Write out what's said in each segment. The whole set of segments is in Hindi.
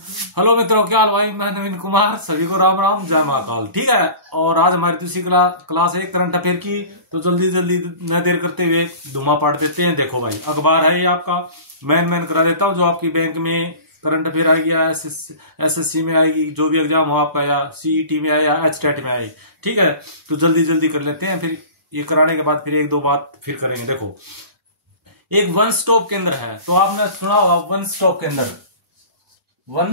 हेलो मित्रों, क्या हाल भाई। मैं नवीन कुमार, सभी को राम राम, जय महाकाल। ठीक है, और आज हमारी दूसरी क्लास है करंट अफेयर की। तो जल्दी जल्दी न देर करते हुए धुआं पाड़ देते हैं। देखो भाई, अखबार है ये आपका, मैन करा देता हूँ। जो आपकी बैंक में करंट अफेयर आएगी या एसएससी में आएगी, जो भी एग्जाम हो आपका, या सीईटी में आए या एचटेट में आए। ठीक है, तो जल्दी जल्दी कर लेते हैं। फिर ये कराने के बाद फिर एक दो बात फिर करेंगे। देखो, एक वन स्टॉप केंद्र है, तो आपने सुना होगा वन स्टॉप केंद्र। वन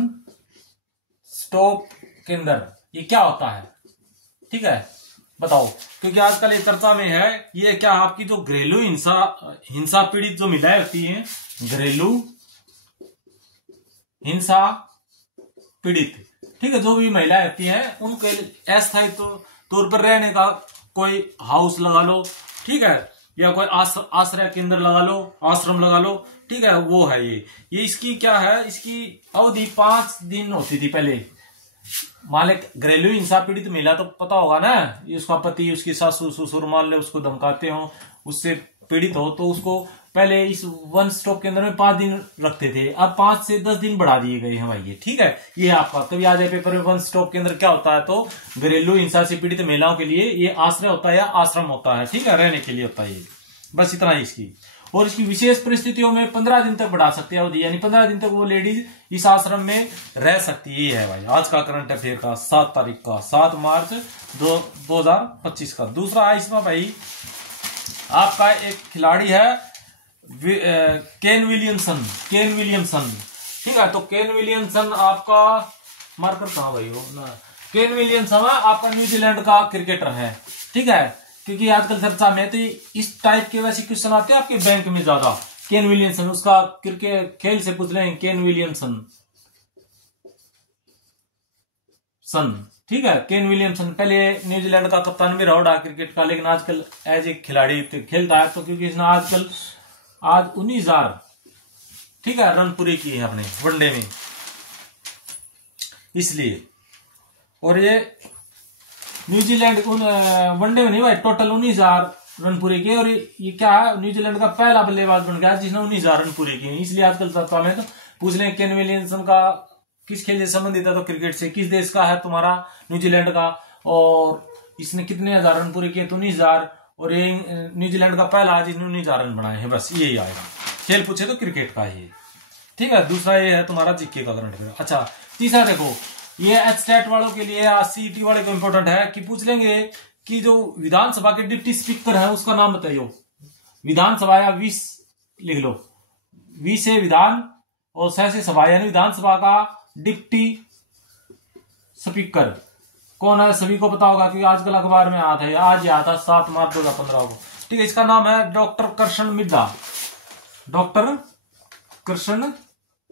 स्टॉप केंद्र ये क्या होता है? ठीक है, बताओ, क्योंकि आजकल ये चर्चा में है। ये क्या, आपकी जो घरेलू हिंसा पीड़ित जो महिलाएं होती हैं, घरेलू हिंसा पीड़ित, ठीक है, जो भी महिलाएं होती हैं, उनके अस्थायी तौर पर रहने का कोई हाउस लगा लो, ठीक है, या कोई आश्रय केंद्र लगा लो, आश्रम लगा लो। ठीक है, वो है ये इसकी क्या है, इसकी अवधि 5 दिन होती थी पहले। मालिक घरेलू हिंसा पीड़ित महिला तो पता होगा ना, उसका पति, उसकी सासू ससुर मान ले उसको धमकाते हो, उससे पीड़ित हो, तो उसको पहले इस वन स्टॉप केंद्र में 5 दिन रखते थे। अब 5 से 10 दिन बढ़ा दिए गए हैं भाई ये। ठीक है, ये आपका कभी आ जाए पेपर में, वन स्टॉप केंद्र क्या होता है, तो घरेलू हिंसा से पीड़ित महिलाओं के लिए ये आश्रय होता है या आश्रम होता है। ठीक है, रहने के लिए होता है ये, बस इतना ही इसकी। और इसकी विशेष परिस्थितियों में 15 दिन तक बढ़ा सकते हैं अवधि, यानी 15 दिन तक वो लेडीज इस आश्रम में रह सकती है। ये है भाई आज का करंट अफेयर का 7 तारीख का, 7 मार्च 2025 का। दूसरा है इसमें भाई, आपका एक खिलाड़ी है केन विलियमसन। ठीक है, तो केन विलियमसन आपका मार्कर कहां भाई हो ना, केन विलियमसन आपका न्यूजीलैंड का क्रिकेटर है। ठीक है, क्योंकि आजकल चर्चा में तो इस टाइप के वैसे क्वेश्चन आते हैं आपके बैंक में ज्यादा। केन विलियमसन, उसका क्रिकेट खेल से पूछ लेंगे, केन विलियमसन। ठीक है, केन विलियमसन पहले न्यूजीलैंड का कप्तान भी रहा क्रिकेट का, लेकिन आजकल एज ए खिलाड़ी खेलता है। तो क्योंकि इसने आजकल आज 19,000 ठीक है रन पूरे किए हैं अपने वनडे में, इसलिए। और ये न्यूजीलैंड वनडे में नहीं भाई, टोटल 19,000 रन पूरे किए। और ये क्या है, न्यूजीलैंड का पहला बल्लेबाज बन गया जिसने 19,000 रन पूरे किए। इसलिए आजकल चर्चा में तो पूछ लें केन विलियमसन का किस खेल से संबंधित है, तो क्रिकेट से। किस देश का है तुम्हारा? न्यूजीलैंड का। और इसने कितने हजार रन पूरे किए? तो 19,000। और ये न्यूजीलैंड का पहला है जिसने 19,000 रन बनाए हैं। बस यही आएगा, खेल पूछे तो क्रिकेट का ही। ठीक है, दूसरा ये है तुम्हारा जीके का करंट अफेयर। अच्छा, तीसरा देखो, ये एचटेट वालों के लिए या सीईटी वाले को इंपॉर्टेंट है कि पूछ लेंगे कि जो विधानसभा के डिप्टी स्पीकर है उसका नाम बताइए। विधानसभा या विस लिख लो, वि से विधान और स से सभा, यानी विधानसभा का डिप्टी स्पीकर कौन है? सभी को पता होगा क्योंकि आजकल अखबार में आया था, आज ही आया था 7 मार्च 2015 को। ठीक है, इसका नाम है डॉक्टर कृष्ण मिड्डा। डॉक्टर कृष्ण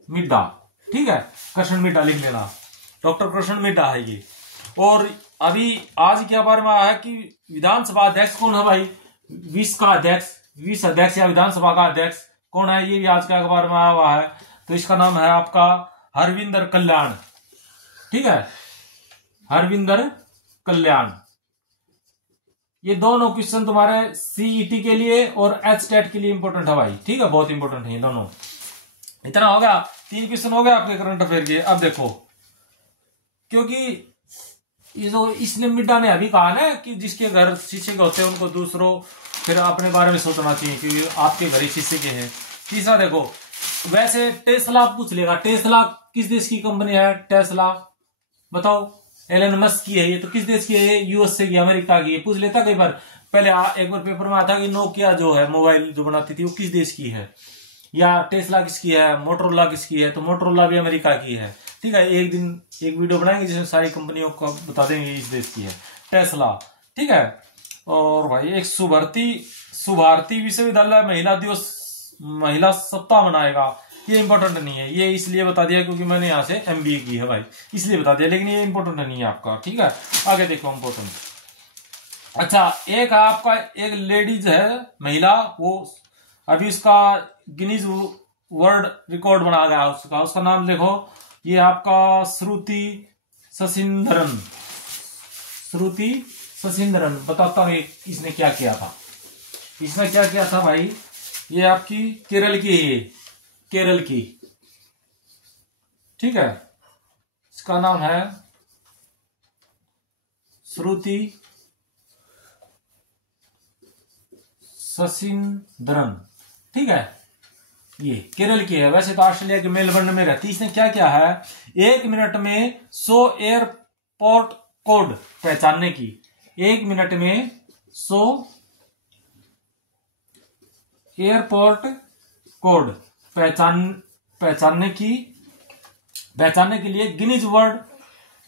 मिड्डा, ठीक है, कृष्ण मिड्डा लिख लेना, डॉक्टर कृष्ण मिड्डा है ये। और अभी आज के अखबार में आया है कि विधानसभा अध्यक्ष कौन है भाई? विस अध्यक्ष या विधानसभा का अध्यक्ष कौन है, ये भी आज के अखबार में आया हुआ है। तो इसका नाम है आपका हरविंदर कल्याण। ठीक है, हरविंदर कल्याण। ये दोनों क्वेश्चन तुम्हारे सीईटी के लिए और एचटेट के लिए इंपॉर्टेंट है भाई। ठीक है, बहुत इंपॉर्टेंट है दोनों। इतना हो गया, 3 क्वेश्चन हो गए आपके करंट अफेयर के। अब देखो, क्योंकि ये जो इसने मिड्डा ने अभी कहा ना कि जिसके घर शीशे के होते हैं उनको दूसरों फिर अपने बारे में सोचना चाहिए क्योंकि आपके घर ही शीशे के हैं। तीसरा देखो, वैसे टेस्ला पूछ लेगा, टेस्ला किस देश की कंपनी है? टेस्ला बताओ, एलन मस्क की है ये, तो किस देश की है ये? यूएसए की, अमेरिका की। पूछ लेता कई बार, पहले एक बार पेपर में आता कि नोकिया जो है मोबाइल जो बनाती थी वो किस देश की है, या टेस्ला किसकी है, मोटरोला किसकी है, तो मोटरोला भी अमेरिका की है। ठीक है, एक दिन एक वीडियो बनाएंगे जिसमें सारी कंपनियों को बता देंगे इस देश की है टेस्ला। ठीक है, और भाई एक सुभारती विश्वविद्यालय महिला सप्ताह मनाएगा। ये इंपॉर्टेंट नहीं है, ये इसलिए बता दिया क्योंकि मैंने यहाँ से एमबीए की है भाई, इसलिए बता दिया, लेकिन ये इंपॉर्टेंट नहीं है आपका। ठीक है, आगे देखो इंपॉर्टेंट। अच्छा, एक आपका एक लेडीज है महिला, वो अभी उसका गिनीज वर्ल्ड रिकॉर्ड बना गया उसका नाम देखो, ये आपका श्रुति शशिंद्रन। बताता हूँ इसने क्या किया था। इसने क्या किया था भाई, ये आपकी केरल की, ठीक है, इसका नाम है श्रुति शशिंद्रन। ठीक है, ये केरल की है, वैसे तो ऑस्ट्रेलिया के मेलबर्न में रहती है। इसने क्या किया है, 1 मिनट में 100 एयरपोर्ट कोड पहचानने की, 1 मिनट में 100 एयरपोर्ट कोड पहचानने के लिए गिनीज वर्ल्ड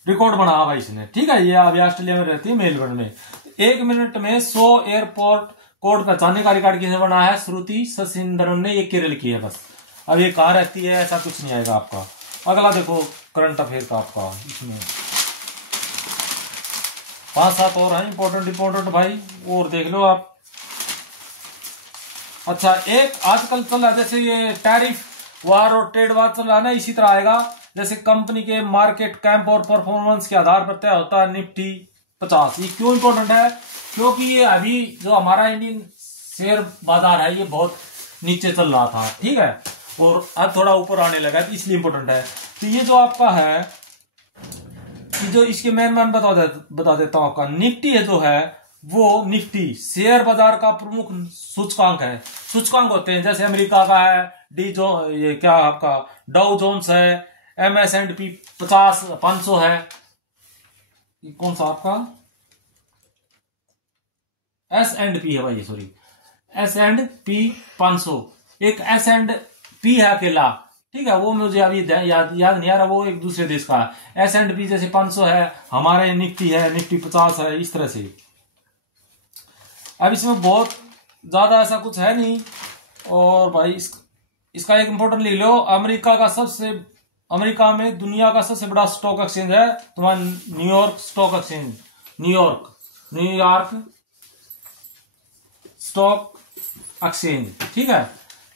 रिकॉर्ड बनाया भाई इसने। ठीक है, ये अभी ऑस्ट्रेलिया में रहती है मेलबर्न में। 1 मिनट में 100 एयरपोर्ट कोड पहचानने का रिकॉर्ड किसने बनाया है, श्रुति शशिंद्रन ने। ये केरल की है बस। अब ये कहाँ रहती है ऐसा कुछ नहीं आएगा आपका। अगला देखो करंट अफेयर का आपका, इसमें 5-7 और हैं इंपॉर्टेंट भाई, और देख लो आप। अच्छा, एक आजकल चल रहा है जैसे ये टैरिफ वार और ट्रेड वार चल रहा है ना, इसी तरह आएगा। जैसे कंपनी के मार्केट कैंप और परफॉर्मेंस के आधार पर तय होता है निफ्टी 50। ये क्यों इंपॉर्टेंट है, क्योंकि ये अभी जो हमारा इंडियन शेयर बाजार है ये बहुत नीचे चल रहा था। ठीक है, और अब थोड़ा ऊपर आने लगा, तो इसलिए इंपॉर्टेंट है। तो ये जो आपका है कि जो इसके मेन बता देता हूं आपका। निफ्टी है जो है वो निफ्टी शेयर बाजार का प्रमुख सूचकांक है। सूचकांक होते हैं जैसे अमेरिका का है ये क्या आपका डाउ जोन्स है, MSNP 500 है। ये कौन सा आपका S&P है भाई, सॉरी S&P 500। एक S&P है अकेला, ठीक है, वो मुझे अभी याद नहीं आ रहा, वो एक दूसरे देश का है। S&P जैसे 500 है, हमारे निफ्टी है, निफ्टी 50 है, इस तरह से। अब इसमें बहुत ज्यादा ऐसा कुछ है नहीं। और भाई इसका एक इंपॉर्टेंट लिख लो। अमेरिका में दुनिया का सबसे बड़ा स्टॉक एक्सचेंज है तुम्हारा New York stock exchange. New York stock exchange, ठीक है।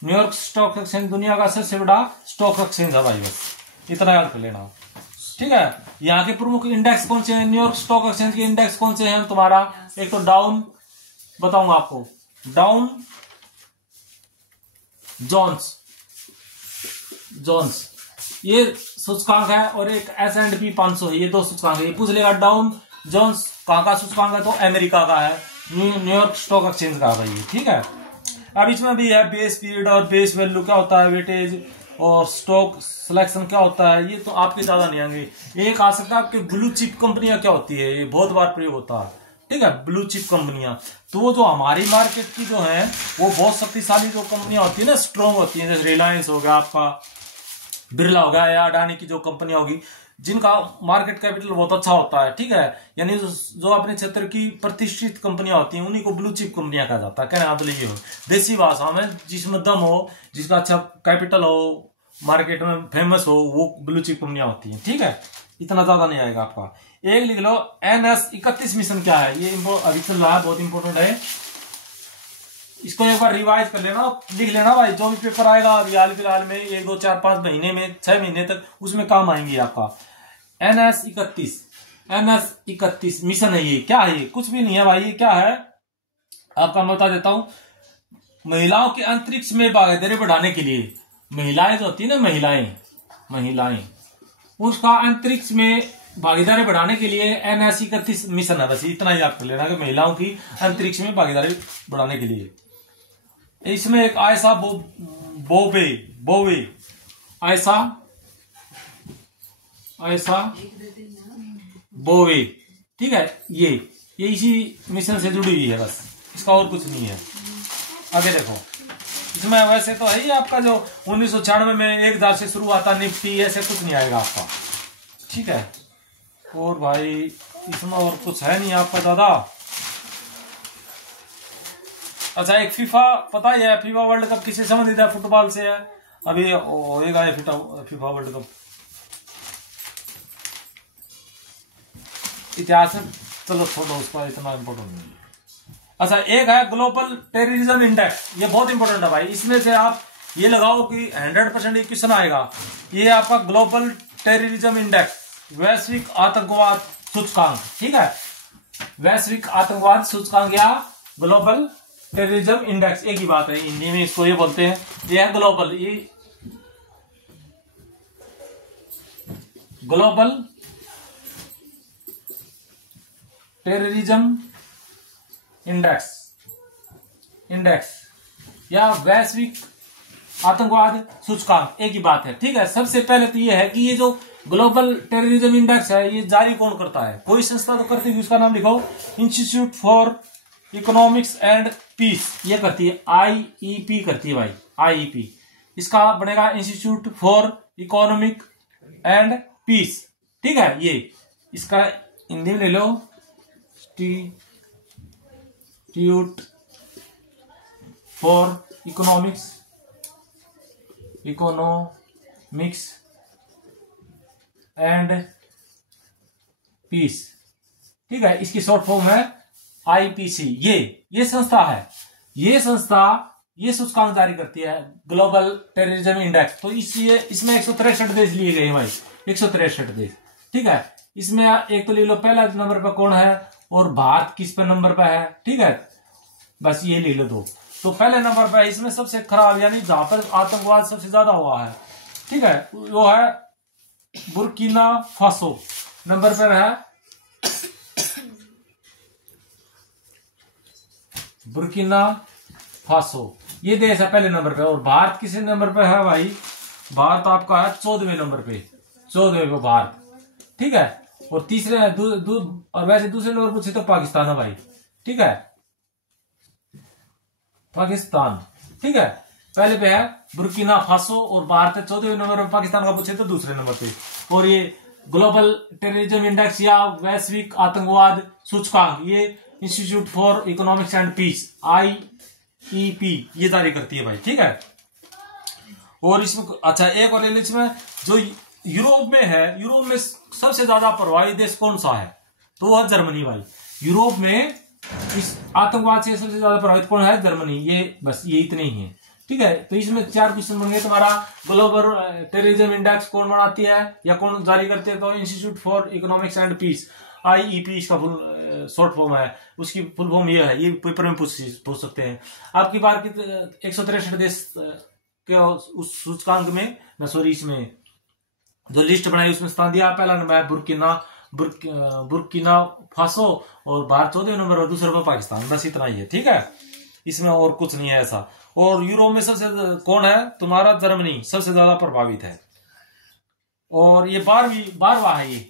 न्यूयॉर्क स्टॉक एक्सचेंज दुनिया का सबसे बड़ा स्टॉक एक्सचेंज है भाई, बस इतना याद कर लेना, ठीक है। यहाँ के प्रमुख इंडेक्स कौन से हैं, न्यूयॉर्क स्टॉक एक्सचेंज के इंडेक्स कौन से हैं तुम्हारा? एक तो डाउन बताऊंगा आपको, डाउन जोन्स ये सूचकांक है, और एक S&P 500 है, ये दो सूचकांक है। ये पूछ लेगा डाउन जोन्स कहाँ का सूचकांक है, तो अमेरिका का है, न्यूयॉर्क स्टॉक एक्सचेंज का भाई, ठीक है। अब इसमें भी है बेस पीरियड और बेस वैल्यू क्या होता है, वेटेज और स्टॉक सिलेक्शन क्या होता है, ये तो आपके ज्यादा नहीं आएंगे। एक आ सकता है आपके ब्लू चिप कंपनियां क्या होती है, ये बहुत बार प्रयोग होता है, ठीक है। ब्लू चिप कंपनियां तो जो हमारी मार्केट की जो है वो बहुत शक्तिशाली जो कंपनियां होती है ना, स्ट्रॉन्ग होती है, जैसे रिलायंस हो गया आपका, बिरला हो गया, या अडानी की जो कंपनियां होगी जिनका मार्केट कैपिटल बहुत अच्छा होता है, ठीक है। यानी जो अपने क्षेत्र की प्रतिष्ठित कंपनियां होती हैं उन्हीं को ब्लू चिप कंपनियां कहा जाता है। कहने मतलब ये हो देसी भाषा में, जिसमें दम हो, जिसका अच्छा कैपिटल हो, मार्केट में फेमस हो, वो ब्लू चिप कंपनियां होती हैं, ठीक है। इतना ज्यादा नहीं आएगा आपका। एक लिख लो NS31 मिशन क्या है, ये अभी चल रहा है, बहुत इंपॉर्टेंट है। इसको एक बार रिवाइज कर लेना, लिख लेना भाई, जो भी पेपर आएगा अभी हाल फिलहाल में 1, 2, 4, 5 महीने में, 6 महीने तक उसमें काम आएंगी आपका। NS31 मिशन है। ये क्या है, ये कुछ भी नहीं है भाई, ये क्या है आपका मैं बता देता हूं। महिलाओं के अंतरिक्ष में भागीदारी बढ़ाने के लिए, महिलाएं जो होती है ना, महिलाएं उसका अंतरिक्ष में भागीदारी बढ़ाने के लिए NS31 मिशन है। बस इतना याद कर लेना कि महिलाओं की अंतरिक्ष में भागीदारी बढ़ाने के लिए। इसमें एक आयशा बोवे आयशा बोवे, ठीक है, ये इसी मिशन से जुड़ी हुई है, बस इसका और कुछ नहीं है। आगे देखो, इसमें वैसे तो है ही आपका जो 1996 में 1000 से शुरू आता निफ्टी, ऐसे कुछ नहीं आएगा आपका, ठीक है। और भाई इसमें और कुछ है नहीं आपका दादा। अच्छा, एक फीफा पता ही है, फीफा वर्ल्ड कप किससे संबंधित है, फुटबॉल से है। अभी होएगा फीफा वर्ल्ड कप, इतिहास में, चलो छोड़ो उसका, इतना इंपॉर्टेंट नहीं है। अच्छा, एक है ग्लोबल टेररिज्म इंडेक्स, ये बहुत इंपॉर्टेंट है भाई। इसमें से आप ये लगाओ कि 100% ये क्वेश्चन आएगा। ये आपका ग्लोबल टेररिज्म इंडेक्स, वैश्विक आतंकवाद सूचकांक, ठीक है। वैश्विक आतंकवाद सूचकांक या ग्लोबल टेररिज्म इंडेक्स, एक ही बात है, हिंदी में इसको ये बोलते हैं। ये है ग्लोबल, ये ग्लोबल टेररिज्म इंडेक्स या वैश्विक आतंकवाद सूचकांक, एक ही बात है। ठीक है, सबसे पहले तो ये है कि ये जो ग्लोबल टेररिज्म इंडेक्स है ये जारी कौन करता है? कोई संस्था तो करती है, उसका नाम लिखो, Institute for economics and Peace, ये करती है, आईईपी करती है भाई, आईईपी। इसका बनेगा institute for economic and peace. ठीक है, ये इसका हिंदी में ले लो, institute for economics and peace. ठीक है, इसकी शॉर्ट फॉर्म है आईपीसी। ये संस्था है, ये संस्था ये सूचकांक जारी करती है, ग्लोबल टेररिज्म इंडेक्स। तो इसमें 163 देश लिए गए हैं भाई, 163 देश। ठीक है, इसमें एक तो ले लो पहला नंबर पर कौन है और भारत किस पे नंबर पे है। ठीक है, बस ये ले लो दो। तो पहले नंबर पे इसमें सबसे खराब यानी जहां पर आतंकवाद सबसे ज्यादा हुआ है, ठीक है, वो है बुर्किना फासो, नंबर पर है बुर्किना फासो, ये देश है पहले नंबर पे। और भारत किस नंबर पे है भाई? भारत आपका है 14वें नंबर पे, 14वें पे भारत। ठीक है, और तीसरे और वैसे दूसरे नंबर पूछे तो पाकिस्तान है भाई। ठीक है, पाकिस्तान। ठीक है, पहले पे है बुर्किना फासो और भारत है 14वें नंबर पे, पाकिस्तान का पूछे तो दूसरे नंबर पे। और ये ग्लोबल टेररिज्म इंडेक्स या वैश्विक आतंकवाद सूचकांक ये Institute for economics and Peace, IEP, ये जारी करती है भाई। ठीक है, और इसमें अच्छा एक और इसमें जो यूरोप में है, यूरोप में सबसे ज्यादा प्रभावित देश कौन सा है? तो वह जर्मनी भाई। यूरोप में इस आतंकवाद से सबसे ज्यादा प्रभावित कौन है? जर्मनी। ये बस ये इतने ही है। ठीक है, तो इसमें 4 क्वेश्चन बन गए तुम्हारा। ग्लोबल टेररिज्म इंडेक्स कौन बनाती है या कौन जारी करते हैं? तो Institute for economics and Peace, IEP इसका फुल शॉर्ट फॉर्म है। उसकी फुल फॉर्म ये है, ये पेपर में पूछ सकते हैं। आपकी बार की 163 देश के उस सूचकांक में, सॉरी इसमें जो लिस्ट बनाई उसमें स्थान दिया। पहला नंबर है बुर्किना फासो और भारत 14वें नंबर और दूसरे पर पाकिस्तान। बस इतना ही है। ठीक है, इसमें और कुछ नहीं है ऐसा। और यूरोप में सबसे कौन है तुम्हारा? जर्मनी सबसे ज्यादा प्रभावित है। और ये 12वां है, ये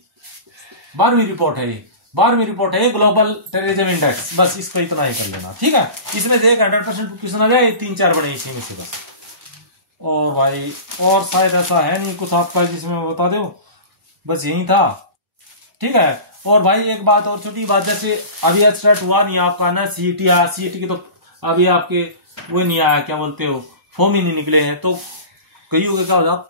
12वीं रिपोर्ट है, ये 12वीं रिपोर्ट है ग्लोबल टेररिज्म इंडेक्स। बस इसको इतना ही कर लेना। ठीक है, इसमें से 100% क्वेश्चन आ जाए, 3-4 बने इसी में से बस। और भाई और शायद ऐसा है नहीं कुछ आपका जिसमें बता दो, बस यही था। ठीक है, और भाई एक बात और छोटी बात, जैसे अभी स्टार्ट हुआ नहीं आपका ना सीईटी आया, सीईटी की तो अभी आपके वो नहीं आया, क्या बोलते हो, फॉर्म ही नहीं निकले हैं। तो कईयों के क्या हो जाता,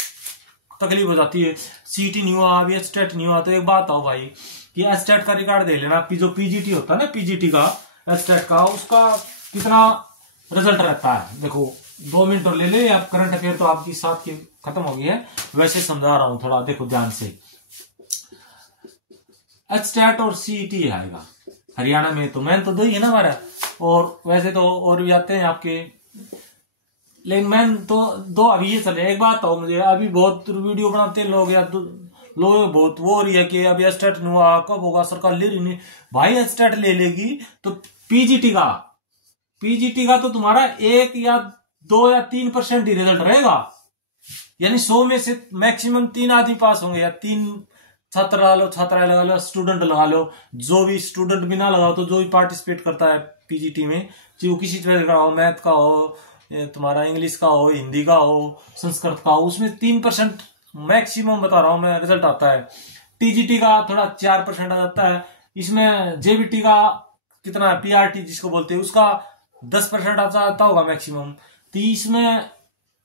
तकलीफ हो जाती है, सीईटी नहीं हुआ, अभी स्टेट नहीं हुआ। तो एक बात आओ भाई कि स्टेट का रिकॉर्ड देख लेना, जो पीजीटी होता है ना, पीजीटी का स्टेट का, उसका कितना रिजल्ट रहता है। देखो 2 मिनट और ले ले, आप करंट अफेयर तो आपकी साथ की खत्म हो गई है, वैसे समझा रहा हूं थोड़ा, देखो ध्यान से। स्टेट और सीईटी आएगा हरियाणा में, तो मैन तो 2 ही है ना हमारा, और वैसे तो और भी आते हैं आपके, लेकिन मैन तो 2 अभी ये चले। एक बात हो, मुझे अभी बहुत वीडियो बनाते लोग या लोग बहुत वो हो रही है कि अभी स्टेट नहीं हुआ, कब होगा, सरकार ले रही नहीं। भाई स्टेट ले लेगी तो पीजीटी का तो तुम्हारा 1 या 2 या 3% ही रिजल्ट रहेगा, यानी 100 में से मैक्सिमम 3 आदमी पास होंगे, या 3 छात्र लगा लो, छात्रा लगा लो, स्टूडेंट लगा लो। जो भी स्टूडेंट भी ना लगाओ तो जो भी पार्टिसिपेट करता है पीजीटी में, चाहे वो किसी तरह का हो, मैथ का हो, तुम्हारा इंग्लिश का हो, हिंदी का हो, संस्कृत का हो, उसमें 3% मैक्सिमम बता रहा हूं मैं रिजल्ट आता है। टीजीटी का थोड़ा 4% आ जाता है। इसमें जेबीटी का कितना है, पीआरटी जिसको बोलते हैं, उसका 10% आ जाता होगा मैक्सिमम। तो इसमें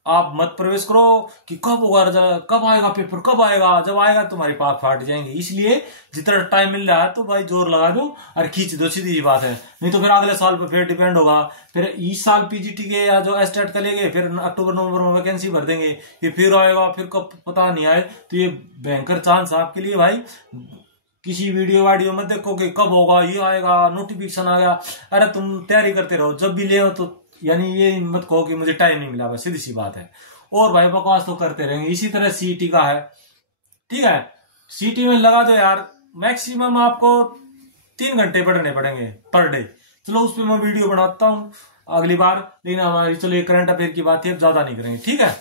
आप मत प्रवेश करो कि कब होगा, कब आएगा पेपर, कब आएगा। जब आएगा तुम्हारी पाप फाट जाएंगे। इसलिए जितना टाइम मिल रहा है तो भाई जोर लगा दो और खींच दो, सीधी बात है। नहीं तो फिर अगले साल पे फिर डिपेंड होगा। फिर इस साल पीजीटी के या जो स्टार्ट करेंगे, फिर अक्टूबर नवंबर में वैकेंसी भर देंगे, ये फिर आएगा, फिर कब पता नहीं आए। तो ये भयंकर चांस है आपके लिए भाई। किसी वीडियो में देखो कि कब होगा, ये आएगा, नोटिफिकेशन आ गया। अरे तुम तैयारी करते रहो, जब भी ले हो तो यानी ये मत कहो कि मुझे टाइम नहीं मिला, बस सीधी सी बात है। और भाई बकवास तो करते रहेंगे। इसी तरह सीईटी का है, ठीक है। सिटी में लगा दो यार, मैक्सिमम आपको 3 घंटे पढ़ने पड़ेंगे पर डे। चलो उस पर मैं वीडियो बनाता हूँ अगली बार, लेकिन हमारी चलो ये करंट अफेयर की बात है, अब ज्यादा नहीं करेंगे, ठीक है।